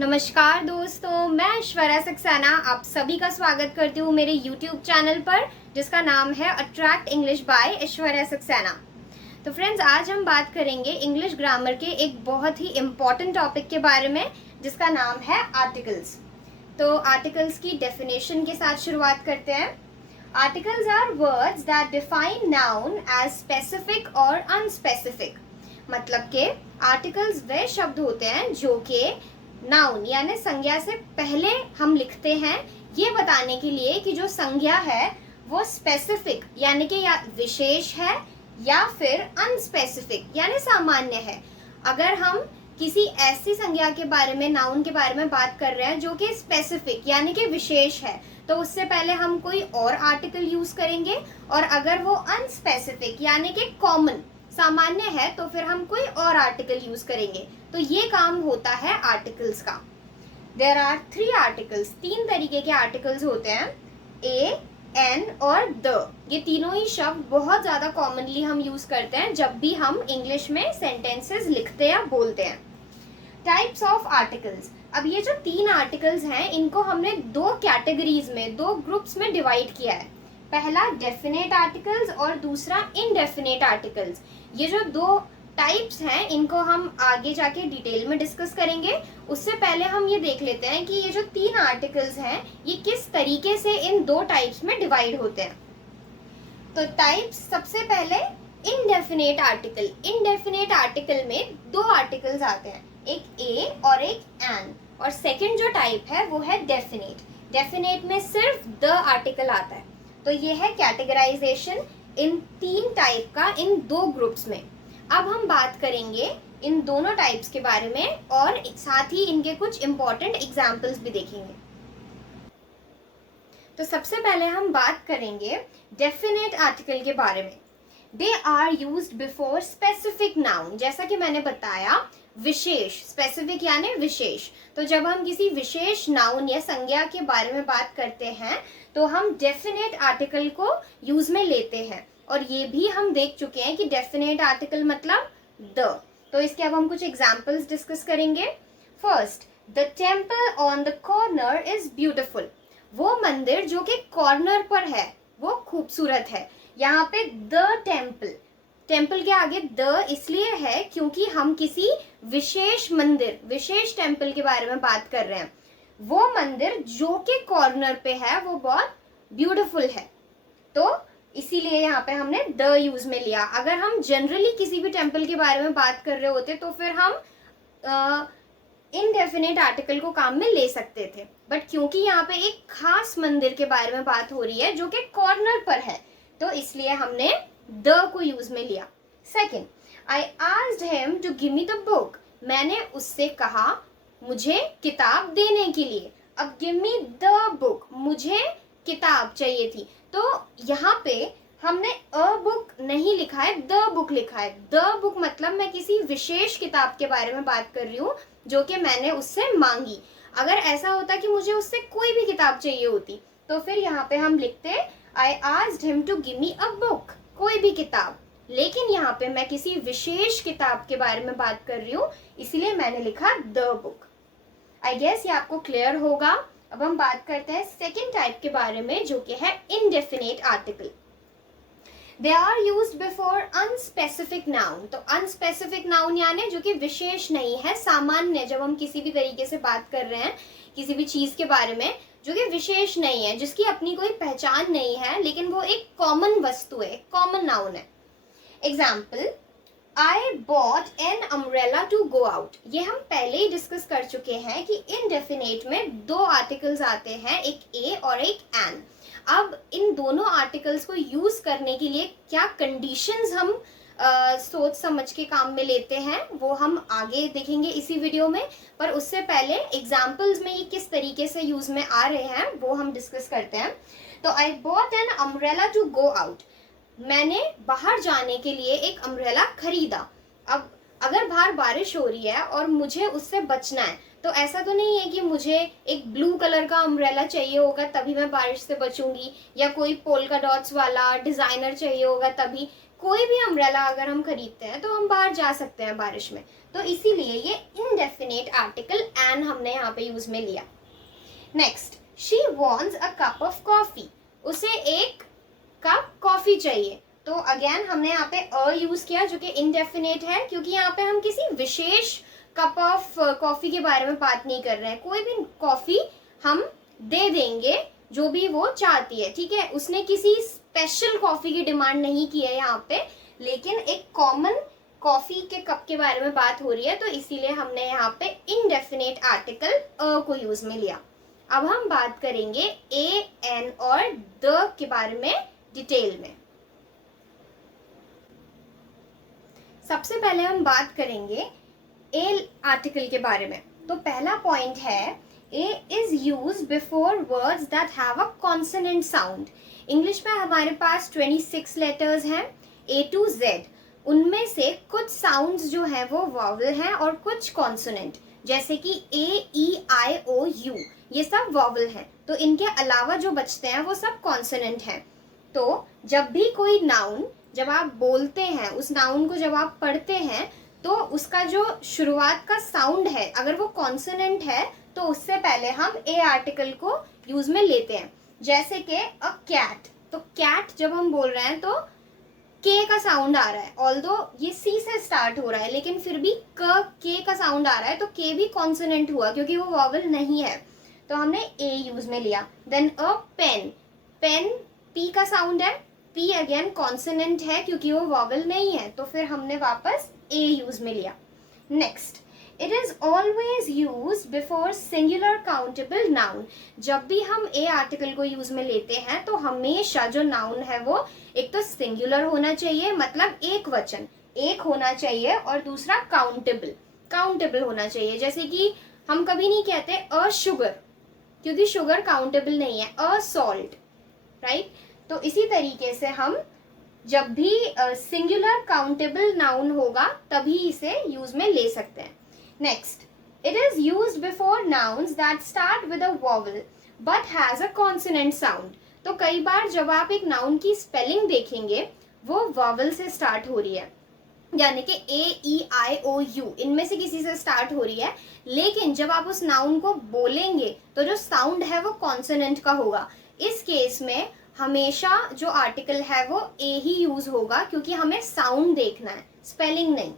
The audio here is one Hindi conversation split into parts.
नमस्कार दोस्तों, मैं ऐश्वर्या सक्सेना आप सभी का स्वागत करती हूँ मेरे YouTube चैनल पर जिसका नाम है attract English by Aishwarya Saxena. तो फ्रेंड्स, आज हम बात करेंगे इंग्लिश ग्रामर के एक बहुत ही इम्पॉर्टेंट टॉपिक के बारे में जिसका नाम है आर्टिकल्स। तो आर्टिकल्स की डेफिनेशन के साथ शुरुआत करते हैं। Articles are words that define noun as specific और अनस्पेसिफिक। मतलब के आर्टिकल्स वे शब्द होते हैं जो कि नाउन यानी संज्ञा से पहले हम लिखते हैं ये बताने के लिए कि जो संज्ञा है वो स्पेसिफिक यानी कि या विशेष है या फिर अनस्पेसिफिक यानी सामान्य है। अगर हम किसी ऐसी संज्ञा के बारे में, नाउन के बारे में बात कर रहे हैं जो कि स्पेसिफिक यानी कि विशेष है, तो उससे पहले हम कोई और आर्टिकल यूज करेंगे, और अगर वो अनस्पेसिफिक यानी कि कॉमन, सामान्य है, तो फिर हम कोई और आर्टिकल यूज करेंगे। तो ये काम होता है आर्टिकल्स का। देयर आर 3 आर्टिकल्स, 3 तरीके के आर्टिकल्स होते हैं, ए, एन और द। ये तीनों ही शब्द बहुत ज़्यादा कॉमनली हम यूज करते हैं जब भी हम इंग्लिश में सेंटेंसेस लिखते या बोलते हैं। Types of articles. अब ये जो 3 आर्टिकल्स हैं इनको हमने 2 कैटेगरीज में, 2 ग्रुप्स में डिवाइड किया है। पहला डेफिनेट आर्टिकल्स और दूसरा इनडेफिनेट आर्टिकल्स। ये जो 2 टाइप्स हैं इनको हम आगे जाके डिटेल में डिस्कस करेंगे। उससे पहले हम ये देख लेते हैं कि ये जो 3 आर्टिकल्स हैं ये किस तरीके से इन 2 टाइप्स में डिवाइड होते हैं। तो टाइप्स, सबसे पहले इनडेफिनेट आर्टिकल। इनडेफिनेट आर्टिकल में 2 आर्टिकल्स आते हैं, एक ए और एक एन, और सेकंड जो टाइप है वो है डेफिनेट। डेफिनेट में सिर्फ द आर्टिकल आता है। तो ये है कैटेगराइजेशन इन 3 टाइप का इन 2 ग्रुप्स में। अब हम बात करेंगे इन दोनों टाइप्स के बारे में और साथ ही इनके कुछ इंपॉर्टेंट एग्जाम्पल्स भी देखेंगे। तो सबसे पहले हम बात करेंगे डेफिनेट आर्टिकल के बारे में। They are used before specific noun. जैसा कि मैंने बताया, विशेष, स्पेसिफिक यानी विशेष। तो जब हम किसी विशेष नाउन या संज्ञा के बारे में बात करते हैं तो हम डेफिनेट आर्टिकल को यूज में लेते हैं, और ये भी हम देख चुके हैं कि डेफिनेट आर्टिकल मतलब द। तो इसके अब हम कुछ एग्जाम्पल्स डिस्कस करेंगे। First, the temple on the corner is beautiful. वो मंदिर जो कि कॉर्नर पर है वो खूबसूरत है। यहाँ पे द टेम्पल, टेम्पल के आगे द इसलिए है क्योंकि हम किसी विशेष मंदिर, विशेष टेम्पल के बारे में बात कर रहे हैं। वो मंदिर जो कि कॉर्नर पे है वो बहुत ब्यूटीफुल है, तो इसीलिए यहाँ पे हमने द यूज में लिया। अगर हम जनरली किसी भी टेम्पल के बारे में बात कर रहे होते तो फिर हम इनडेफिनेट आर्टिकल को काम में ले सकते थे, बट क्योंकि यहाँ पे एक खास मंदिर के बारे में बात हो रही है जो कि कॉर्नर पर है, तो इसलिए हमने द को यूज में लिया। Second, I asked him to give me the book. मैंने उससे कहा मुझे किताब देने के लिए। अब गिव मी द बुक, मुझे किताब चाहिए थी, तो यहाँ पे हमने अ बुक नहीं लिखा है, द बुक लिखा है। द बुक मतलब मैं किसी विशेष किताब के बारे में बात कर रही हूँ जो कि मैंने उससे मांगी। अगर ऐसा होता कि मुझे उससे कोई भी किताब चाहिए होती तो फिर यहाँ पे हम लिखते I asked him to give me a book, कोई भी किताब। लेकिन यहाँ पे मैं किसी विशेष किताब के बारे में बात कर रही हूँ, इसलिए मैंने लिखा द बुक। आई गेस ये आपको क्लियर होगा। अब हम बात करते हैं सेकेंड टाइप के बारे में जो कि है indefinite article. They are used before unspecific noun. तो अनस्पेसिफिक नाउन यानी जो कि विशेष नहीं है, सामान्य। जब हम किसी भी तरीके से बात कर रहे हैं किसी भी चीज के बारे में जो कि विशेष नहीं है, जिसकी अपनी कोई पहचान नहीं है, लेकिन वो एक कॉमन वस्तु है, कॉमन नाउन है। Example, I bought an umbrella to go out. ये हम पहले ही डिस्कस कर चुके हैं कि इनडेफिनेट में 2 आर्टिकल्स आते हैं, एक ए और एक एन। अब इन दोनों आर्टिकल्स को यूज करने के लिए क्या कंडीशंस हम सोच समझ के काम में लेते हैं वो हम आगे देखेंगे इसी वीडियो में, पर उससे पहले एग्जाम्पल्स में ये किस तरीके से यूज में आ रहे हैं वो हम डिस्कस करते हैं। तो I bought an umbrella to go out, मैंने बाहर जाने के लिए एक अम्ब्रेला खरीदा। अब अगर बाहर बारिश हो रही है और मुझे उससे बचना है, तो ऐसा तो नहीं है कि मुझे एक ब्लू कलर का अम्ब्रेला चाहिए होगा तभी मैं बारिश से बचूंगी, या कोई पोल्का डॉट्स वाला डिजाइनर चाहिए होगा तभी। कोई भी अम्ब्रेला अगर हम खरीदते हैं तो हम बाहर जा सकते हैं बारिश में, तो इसीलिए ये इनडेफिनेट आर्टिकल एन हमने यहाँ पे यूज में लिया। Next, she wants a cup of coffee, उसे एक कप कॉफी चाहिए। तो अगेन हमने यहाँ पे अ यूज किया जो कि इनडेफिनेट है, क्योंकि यहाँ पे हम किसी विशेष कप ऑफ कॉफी के बारे में बात नहीं कर रहे हैं। कोई भी कॉफी हम दे देंगे जो भी वो चाहती है, ठीक है। उसने किसी स्पेशल कॉफी की डिमांड नहीं की है यहाँ पे, लेकिन एक कॉमन कॉफी के कप के बारे में बात हो रही है, तो इसीलिए हमने यहाँ पे इनडेफिनेट आर्टिकल अ को यूज में लिया। अब हम बात करेंगे ए, एन और द के बारे में डिटेल में। सबसे पहले हम बात करेंगे ए आर्टिकल के बारे में। तो पहला पॉइंट है A is use before words that have a consonant sound. English में हमारे पास 26 लेटर्स हैं ए टू जेड, उनमें से कुछ साउंड्स जो है वो वॉवल हैं और कुछ कॉन्सोनेंट, जैसे कि ए, ई, आई, ओ, यू, ये सब वॉवल हैं। तो इनके अलावा जो बचते हैं वो सब कॉन्सोनेंट हैं। तो जब भी कोई नाउन जब आप बोलते हैं, उस नाउन को जब आप पढ़ते हैं, तो उसका जो शुरुआत का साउंड है अगर वो कॉन्सोनेंट है तो उससे पहले हम ए आर्टिकल को यूज में लेते हैं। जैसे कि अ कैट, तो कैट जब हम बोल रहे हैं तो के का साउंड आ रहा है, ऑल्दो ये सी से स्टार्ट हो रहा है, लेकिन फिर भी के का साउंड आ रहा है, तो के भी कॉन्सोनेंट हुआ क्योंकि वो वॉवल नहीं है, तो हमने ए यूज में लिया। देन अ पेन, पेन पी का साउंड है, पी अगेन कॉन्सोनेंट है क्योंकि वो वॉवल नहीं है, तो फिर हमने वापस ए यूज में लिया। Next, it is always use before singular countable noun. जब भी हम ए आर्टिकल को यूज में लेते हैं तो हमेशा जो नाउन है वो एक तो सिंगुलर होना चाहिए, मतलब एक वचन, एक होना चाहिए, और दूसरा काउंटेबल, काउंटेबल होना चाहिए। जैसे कि हम कभी नहीं कहते अ शुगर, क्योंकि शुगर काउंटेबल नहीं है, अ सॉल्ट, राइट। तो इसी तरीके से हम जब भी सिंगुलर काउंटेबल नाउन होगा तभी इसे यूज में ले सकते हैं। Next, it is used before nouns that start with a vowel but has a consonant sound. तो कई बार जब आप एक नाउन की स्पेलिंग देखेंगे वो वॉवल से स्टार्ट हो रही है, यानी कि ए, ई, आई, ओ, यू, इनमें से किसी से स्टार्ट हो रही है, लेकिन जब आप उस नाउन को बोलेंगे तो जो साउंड है वो कॉन्सोनेंट का होगा। इस केस में हमेशा जो आर्टिकल है वो ए ही यूज होगा, क्योंकि हमें साउंड देखना है, स्पेलिंग नहीं।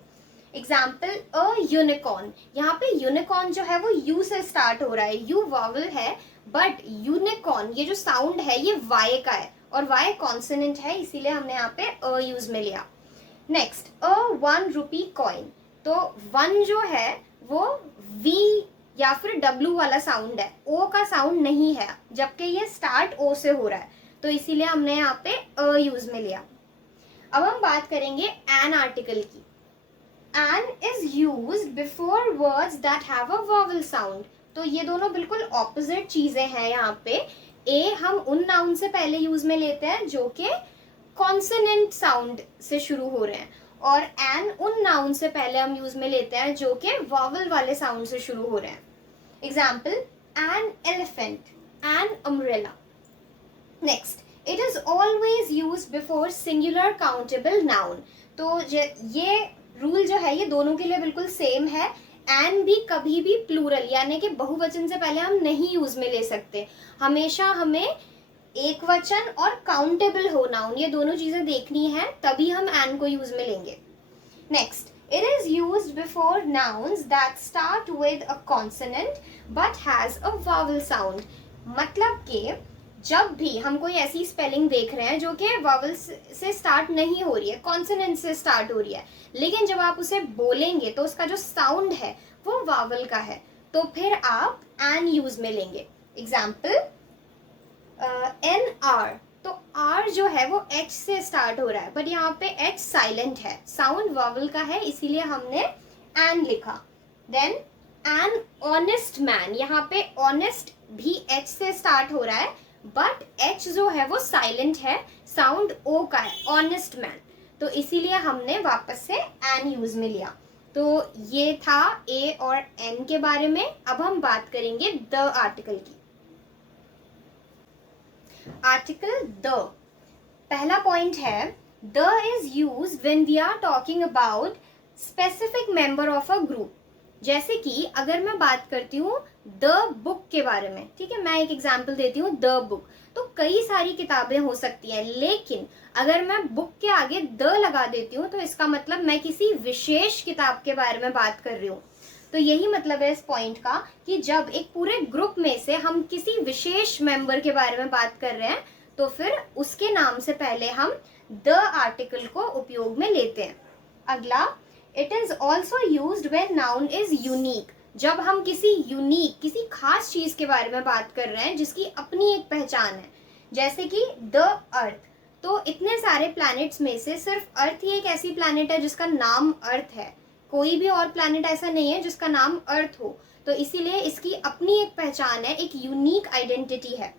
एग्जाम्पल, अ यूनिकॉर्न, यहाँ पे यूनिकॉर्न जो है वो यू से स्टार्ट हो रहा है, यू वॉवल है, बट यूनिकॉर्न ये जो साउंड है ये वाई का है, और वाई कॉन्सोनेंट है, इसीलिए हमने यहाँ पे अ यूज में लिया। नेक्स्ट, अ 1 रुपी कॉइन, तो 1 जो है वो वी या फिर डब्ल्यू वाला साउंड है, ओ का साउंड नहीं है, जबकि ये स्टार्ट ओ से हो रहा है, तो इसीलिए हमने यहाँ पे अ यूज में लिया। अब हम बात करेंगे एन आर्टिकल की। An is used before words that have a vowel sound. तो ये दोनों बिल्कुल ऑपोजिट चीजें हैं। यहाँ पे ए हम उन नाउन से पहले यूज में लेते हैं जो कि कॉन्सोनेंट साउंड से शुरू हो रहे हैं, और एन उन नाउन से पहले हम यूज में लेते हैं जो कि वॉवल वाले साउंड से शुरू हो रहे हैं। Example, an elephant, an umbrella. Next, it is always use before singular countable noun. तो ये रूल जो है ये दोनों के लिए बिल्कुल सेम है। एन भी कभी भी प्लूरल यानी कि बहुवचन से पहले हम नहीं यूज में ले सकते, हमेशा हमें एक वचन और काउंटेबल हो नाउन, ये दोनों चीजें देखनी है, तभी हम एन को यूज में लेंगे। Next, it is used before nouns that start with a consonant but has a vowel sound. मतलब कि जब भी हम कोई ऐसी स्पेलिंग देख रहे हैं जो कि वॉवल से स्टार्ट नहीं हो रही है, कॉन्सोनेंट से स्टार्ट हो रही है, लेकिन जब आप उसे बोलेंगे तो उसका जो साउंड है वो वॉवल का है, तो फिर आप एन यूज में लेंगे। एग्जाम्पल, एन आर, तो आर जो है वो एच से स्टार्ट हो रहा है, बट यहाँ पे एच साइलेंट है, साउंड वॉवल का है, इसीलिए हमने एन लिखा। देन एन ऑनेस्ट मैन, यहाँ पे ऑनेस्ट भी एच से स्टार्ट हो रहा है, बट एच जो है वो साइलेंट है, साउंड ओ का है, ऑनेस्ट मैन, तो इसीलिए हमने वापस से एन यूज में लिया। तो ये था ए और एन के बारे में। अब हम बात करेंगे द आर्टिकल की। आर्टिकल द, पहला पॉइंट है the is use when we are talking about specific member of a group. जैसे कि अगर मैं बात करती हूँ द बुक के बारे में, ठीक है, मैं एक एग्जाम्पल देती हूँ, द बुक। तो कई सारी किताबें हो सकती हैं, लेकिन अगर मैं बुक के आगे द लगा देती हूँ तो इसका मतलब मैं किसी विशेष किताब के बारे में बात कर रही हूँ। तो यही मतलब है इस पॉइंट का कि जब एक पूरे ग्रुप में से हम किसी विशेष मेंबर के बारे में बात कर रहे हैं तो फिर उसके नाम से पहले हम द आर्टिकल को उपयोग में लेते हैं। अगला, it is also used when noun is unique. जब हम किसी यूनिक, किसी खास चीज के बारे में बात कर रहे हैं जिसकी अपनी एक पहचान है, जैसे कि द अर्थ। तो इतने सारे प्लैनेट्स में से सिर्फ अर्थ ही एक ऐसी प्लैनेट है जिसका नाम अर्थ है, कोई भी और प्लैनेट ऐसा नहीं है जिसका नाम अर्थ हो। तो इसीलिए इसकी अपनी एक पहचान है, एक यूनिक आइडेंटिटी है।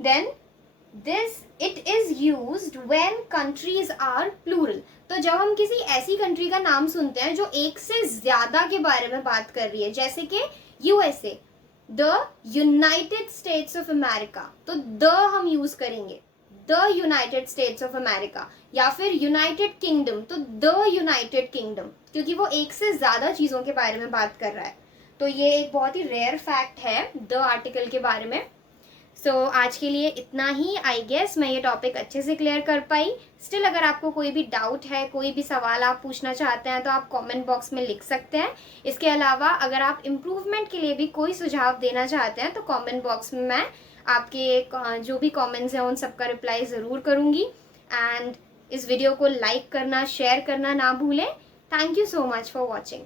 Then this it is used when countries are plural. तो जब हम किसी ऐसी कंट्री का नाम सुनते हैं जो एक से ज्यादा के बारे में बात कर रही है, जैसे कि USA, the United states of America, तो द हम यूज करेंगे, the United states of America, या फिर यूनाइटेड किंगडम, तो द यूनाइटेड किंगडम, क्योंकि वो एक से ज्यादा चीजों के बारे में बात कर रहा है। तो ये एक बहुत ही रेयर फैक्ट है द आर्टिकल के बारे में। सो आज के लिए इतना ही। आई गेस मैं ये टॉपिक अच्छे से क्लियर कर पाई। स्टिल अगर आपको कोई भी डाउट है, कोई भी सवाल आप पूछना चाहते हैं तो आप कमेंट बॉक्स में लिख सकते हैं। इसके अलावा अगर आप इम्प्रूवमेंट के लिए भी कोई सुझाव देना चाहते हैं तो कमेंट बॉक्स में मैं आपके जो भी कमेंट्स हैं उन सबका रिप्लाई ज़रूर करूँगी। एंड इस वीडियो को लाइक करना, शेयर करना ना भूलें। Thank you so much for watching.